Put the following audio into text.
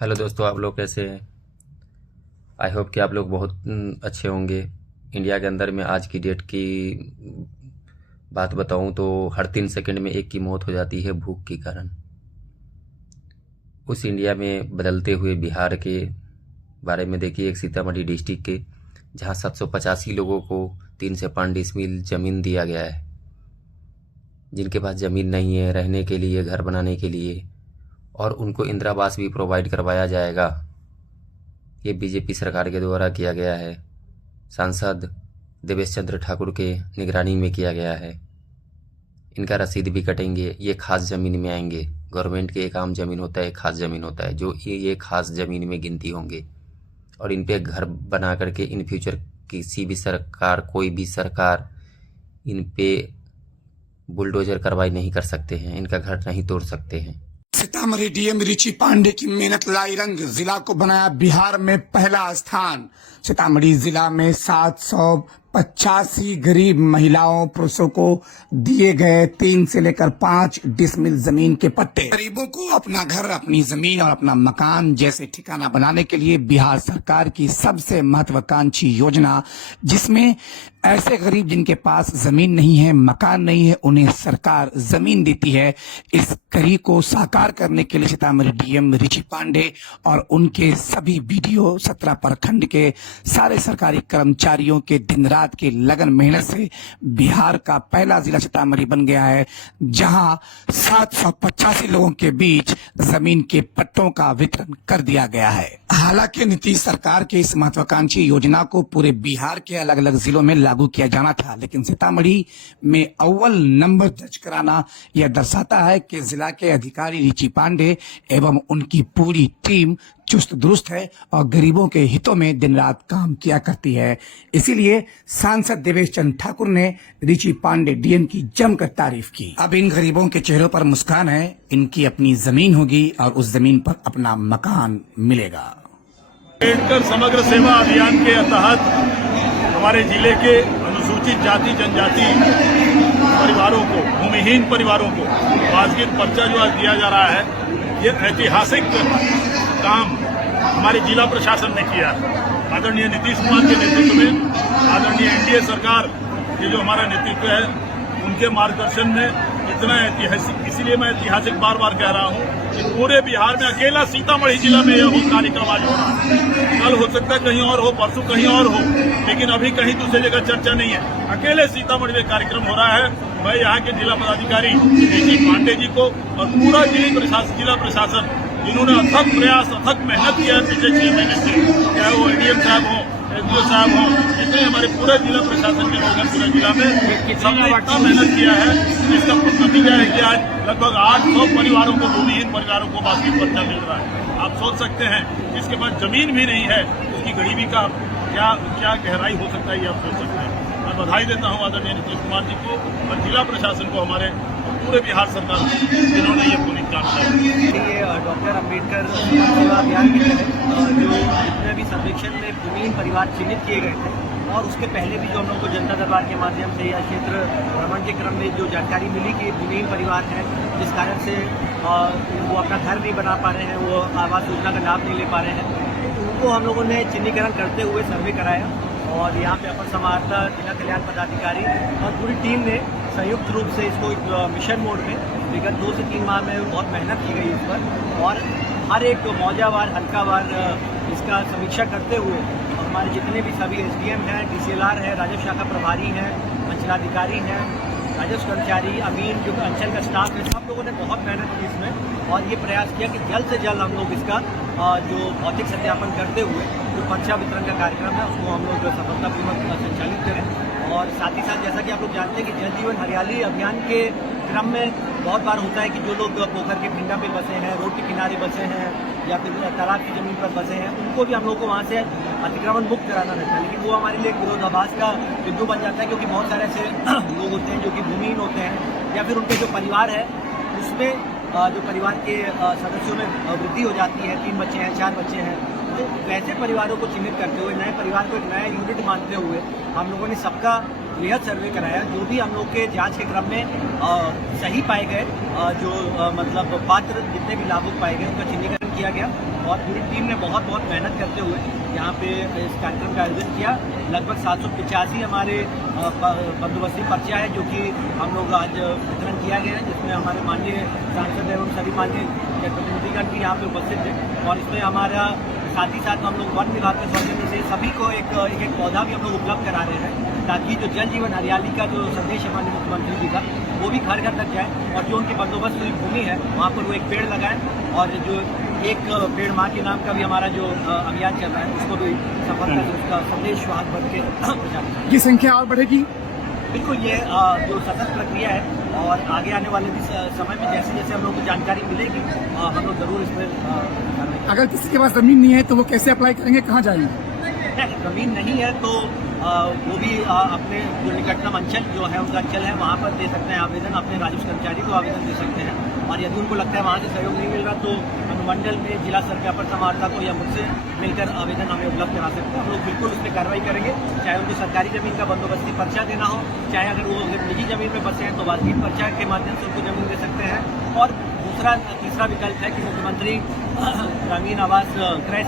Hello दोस्तों, आप लोग कैसे हैं? आई होप कि आप लोग बहुत अच्छे होंगे। इंडिया के अंदर में आज की डेट की बात बताऊं तो हर 3 सेकंड में एक की मौत हो जाती है भूख के कारण। उस इंडिया में बदलते हुए बिहार के बारे में देखिए, एक सीतामढ़ी डिस्ट्रिक्ट के जहां 785 लोगों को 3 से 5 डिसमिल ज़मीन दिया गया है। जिनके पास ज़मीन नहीं है रहने के लिए, घर बनाने के लिए, और उनको इंदिरा आवास भी प्रोवाइड करवाया जाएगा। ये बीजेपी सरकार के द्वारा किया गया है। सांसद देवेश चंद्र ठाकुर के निगरानी में किया गया है। इनका रसीद भी कटेंगे। ये खास ज़मीन में आएंगे। गवर्नमेंट के एक आम ज़मीन होता है, एक खास ज़मीन होता है, जो ये खास ज़मीन में गिनती होंगे। और इन पे घर बना करके इन फ्यूचर किसी भी सरकार, कोई भी सरकार इन पे बुलडोजर कार्रवाई नहीं कर सकते हैं, इनका घर नहीं तोड़ सकते हैं। सीतामढ़ी डीएम रिची पांडे की मेहनत लाई रंग, जिला को बनाया बिहार में पहला स्थान। सीतामढ़ी जिला में 785 गरीब महिलाओं पुरुषों को दिए गए 3 से लेकर 5 डिसमिल जमीन के पट्टे। गरीबों को अपना घर, अपनी जमीन और अपना मकान जैसे ठिकाना बनाने के लिए बिहार सरकार की सबसे महत्वाकांक्षी योजना, जिसमें ऐसे गरीब जिनके पास जमीन नहीं है, मकान नहीं है, उन्हें सरकार जमीन देती है। इस गरीब को साकार करने के लिए सीतामढ़ी डीएम रिची पांडे और उनके सभी बीडीओ 17 प्रखंड के सारे सरकारी कर्मचारियों के दिन रात की लगन मेहनत से बिहार का पहला जिला सीतामढ़ी बन गया है, जहां 785 लोगों के बीच जमीन के पट्टों का वितरण कर दिया गया है। हालांकि नीतीश सरकार के इस महत्वाकांक्षी योजना को पूरे बिहार के अलग अलग जिलों में लागू किया जाना था, लेकिन सीतामढ़ी में अव्वल नंबर दर्ज कराना यह दर्शाता है कि जिला के अधिकारी रिची पांडे एवं उनकी पूरी टीम चुस्त दुरुस्त है और गरीबों के हितों में दिन रात काम किया करती है। इसीलिए सांसद देवेश चंद्र ठाकुर ने रिची पांडे डीएम की जमकर तारीफ की। अब इन गरीबों के चेहरों पर मुस्कान है। इनकी अपनी जमीन होगी और उस जमीन पर अपना मकान मिलेगा। अम्बेडकर समग्र सेवा अभियान के तहत हमारे जिले के अनुसूचित जाति जनजाति परिवारों को, भूमिहीन परिवारों को वाजिब पर्चा जो आज दिया जा रहा है, ये ऐतिहासिक काम हमारे जिला प्रशासन ने किया है। आदरणीय नीतीश कुमार के नेतृत्व में, आदरणीय एनडीए सरकार ये जो हमारा नेतृत्व है, उनके मार्गदर्शन में इतना ऐतिहासिक, इसीलिए मैं ऐतिहासिक बार बार कह रहा हूँ कि पूरे बिहार में अकेला सीतामढ़ी जिला में यह कार्यक्रम आज हो रहा है। कल हो सकता है कहीं और हो, परसों कहीं और हो, लेकिन अभी कहीं दूसरी जगह चर्चा नहीं है। अकेले सीतामढ़ी में कार्यक्रम हो रहा है। मैं यहाँ के जिला पदाधिकारी रिची पांडे जी को और पूरा जिला प्रशासन, जिन्होंने अथक प्रयास, अथक मेहनत किया है पिछले 6 महीने से, चाहे वो एडीएम साहब हो, एसडीओ साहब हो, जितने हमारे पूरे जिला प्रशासन के लोग हैं पूरे जिला में, सबने इतना मेहनत किया है, जिसका नतीजा है कि आज लगभग 800 परिवारों को, भूमिहीन परिवारों को वाजिब पर्चा मिल रहा है। आप सोच सकते हैं जिसके पास जमीन भी नहीं है, उसकी गरीबी का क्या गहराई हो सकता है, ये आप सोच सकते हैं। मैं बधाई देता हूँ आदरणीय नीतीश कुमार जी को और जिला प्रशासन को, हमारे पूरे बिहार सरकार को, जिन्होंने ये पूरी काम किया। डॉक्टर अम्बेडकर सेवा अभियान के तहत जो जितने भी सर्वेक्षण में भूमिहीन परिवार चिन्हित किए गए थे, और उसके पहले भी जो हम लोग को जनता दरबार के माध्यम से या क्षेत्र भ्रमण के क्रम में जो जानकारी मिली कि भूमिहीन परिवार हैं, जिस कारण से वो अपना घर नहीं बना पा रहे हैं, वो आवास योजना का लाभ नहीं ले पा रहे हैं, तो उनको हम लोगों ने चिन्हीकरण करते हुए सर्वे कराया। और यहाँ पे अपर समाहर्ता, जिला कल्याण पदाधिकारी और पूरी टीम ने संयुक्त रूप से इसको एक मिशन मोड में विगत 2 से 3 माह में बहुत मेहनत की गई इस पर, और हर एक मौजावार, हल्कावार इसका समीक्षा करते हुए हमारे जितने भी सभी एसडीएम हैं, डीसीएलआर है, राजस्व शाखा प्रभारी हैं, अंचलाधिकारी हैं, राजस्व कर्मचारी, अमीन, जो अंचल का स्टाफ है, सब लोगों ने बहुत मेहनत की इसमें और ये प्रयास किया कि जल्द से जल्द हम लोग इसका जो भौतिक सत्यापन करते हुए जो पर्चा वितरण का कार्यक्रम है उसको हम लोग सफलतापूर्वक संचालित करें। और साथ ही साथ जैसा कि आप लोग जानते हैं कि जल जीवन हरियाली अभियान के क्रम में बहुत बार होता है कि जो लोग पोखर के पिंडा पे बसे हैं, रोड के किनारे बसे हैं या फिर तालाब की जमीन पर बसे हैं, उनको भी हम लोग को वहाँ से अतिक्रमण मुक्त कराना रहता है। लेकिन वो हमारे लिए एक विरोधाभास का बिंदु बन जाता है, क्योंकि बहुत सारे ऐसे लोग होते हैं जो कि भूमिहीन होते हैं, या फिर उनके जो परिवार है उसमें जो परिवार के सदस्यों में वृद्धि हो जाती है, 3 बच्चे हैं, 4 बच्चे हैं, तो वैसे परिवारों को चिन्हित करते हुए, नए परिवार को एक नया यूनिट मानते हुए हम लोगों ने सबका वृहद सर्वे कराया। जो भी हम लोग के जांच के क्रम में सही पाए गए, जो मतलब पात्र जितने भी लाभुक पाए गए, उनका चिन्हीकरण किया गया और पूरी टीम ने बहुत मेहनत करते हुए यहाँ पे इस कार्यक्रम का आयोजन किया। लगभग 785 हमारे बंदोबस्ती पर्चा है जो कि हम लोग आज वितरण किया गया है, जिसमें हमारे माननीय सांसद एवं सभी माननीय प्रतिनिधिगण भी यहाँ पे उपस्थित थे। और इसमें हमारा साथ ही साथ हम लोग वन विभाग के सौजन्य से सभी को एक पौधा भी हम लोग उपलब्ध करा रहे हैं, ताकि जो जल जीवन हरियाली का जो संदेश है माननीय मुख्यमंत्री जी का वो भी घर घर तक जाए और जो उनकी बंदोबस्त हुई भूमि है वहाँ पर वो एक पेड़ लगाएं और जो एक पेड़ माँ के नाम का भी हमारा जो अभियान चल रहा है उसको भी सफलता से उसका संदेश वाहक बन के प्रचार। ये संख्या और बढ़ेगी? बिल्कुल, ये जो सतत प्रक्रिया है और आगे आने वाले भी समय में जैसे जैसे हम लोग को जानकारी मिलेगी हम लोग जरूर इसमें। अगर किसी के पास जमीन नहीं है तो वो कैसे अप्लाई करेंगे, कहाँ जाएंगे? जमीन नहीं है तो वो भी अपने जो निकटतम अंचल जो है उनका अंचल है वहाँ पर दे सकते हैं आवेदन, अपने राजस्व कर्मचारी को आवेदन दे सकते हैं। और यदि उनको लगता है वहाँ से सहयोग नहीं मिल रहा तो अनुमंडल में जिला स्तर के अपर समाहर्ता को या मुझसे मिलकर आवेदन हमें उपलब्ध करा सकते हैं। हम लोग बिल्कुल उस पर कार्रवाई करेंगे, चाहे उनको सरकारी जमीन का बंदोबस्ती पर्चा देना हो, चाहे अगर वो निजी जमीन में बसे हैं तो वाजपेयी पर्चा के माध्यम से उनको जमीन दे सकते हैं। और तीसरा विकल्प है कि मुख्यमंत्री ग्रामीण आवास क्रय